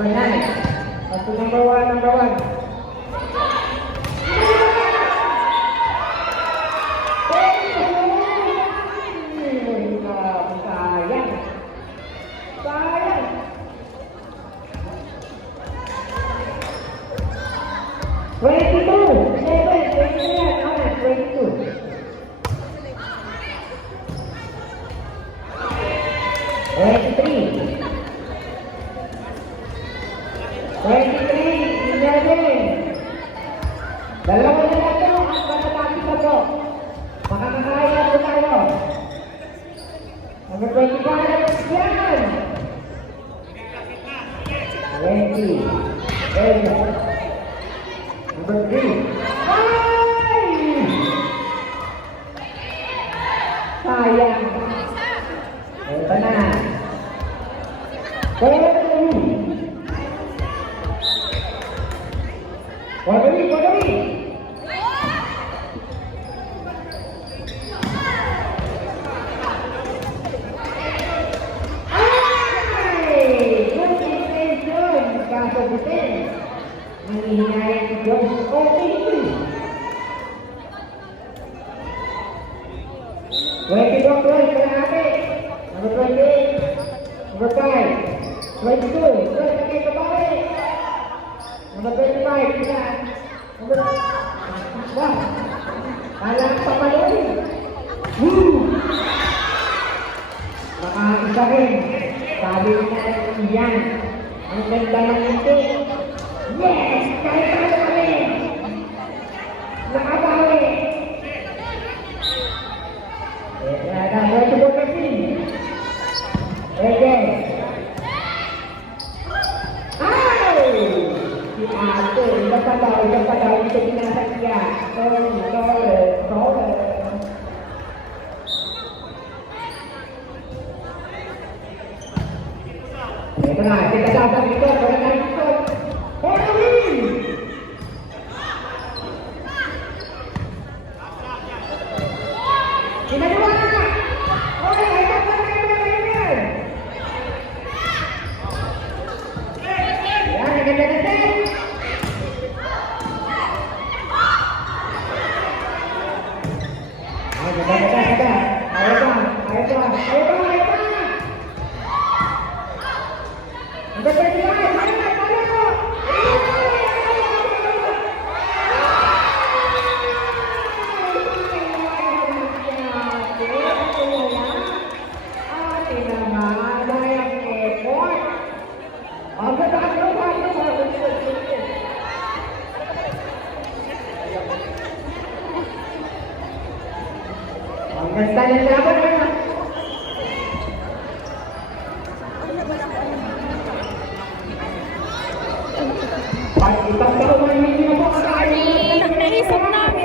Number 9. That's the number 1, number 1. Sayang. Sayang. 22. 22. 23. 11. Dalawa na lang ito at matatapos na po. Makakakaya po tayo. Number 25. Yan! 20. Number 3. Sayang. Ito na. 30. Pagawi. Congratulations! Kasagutin. Nangihinayang si Diyos. Okay. 22 points para natin. Number 28. Number 5. 22. First na kayo kabari. Number 25. Number 1. Palang papaluin. Isa rin. Sabi na yan. Ang ganda ng ito. Yes! Kahit kami! Nakabawi! Multiple kasi. Okay. Ay! Si ate, iba pa daw, ito pinasakya. Sorry. Ito na, kita dapat ito, wala na ito. Holy! Ginagawa na! Okay, ito pa na yan! Yan, naganda na set! Ay, ganda. Ayaw pa! Number 25, pala ko! Ate naman, dahil ang effort. Ang ganda. Ang ganda ng laban.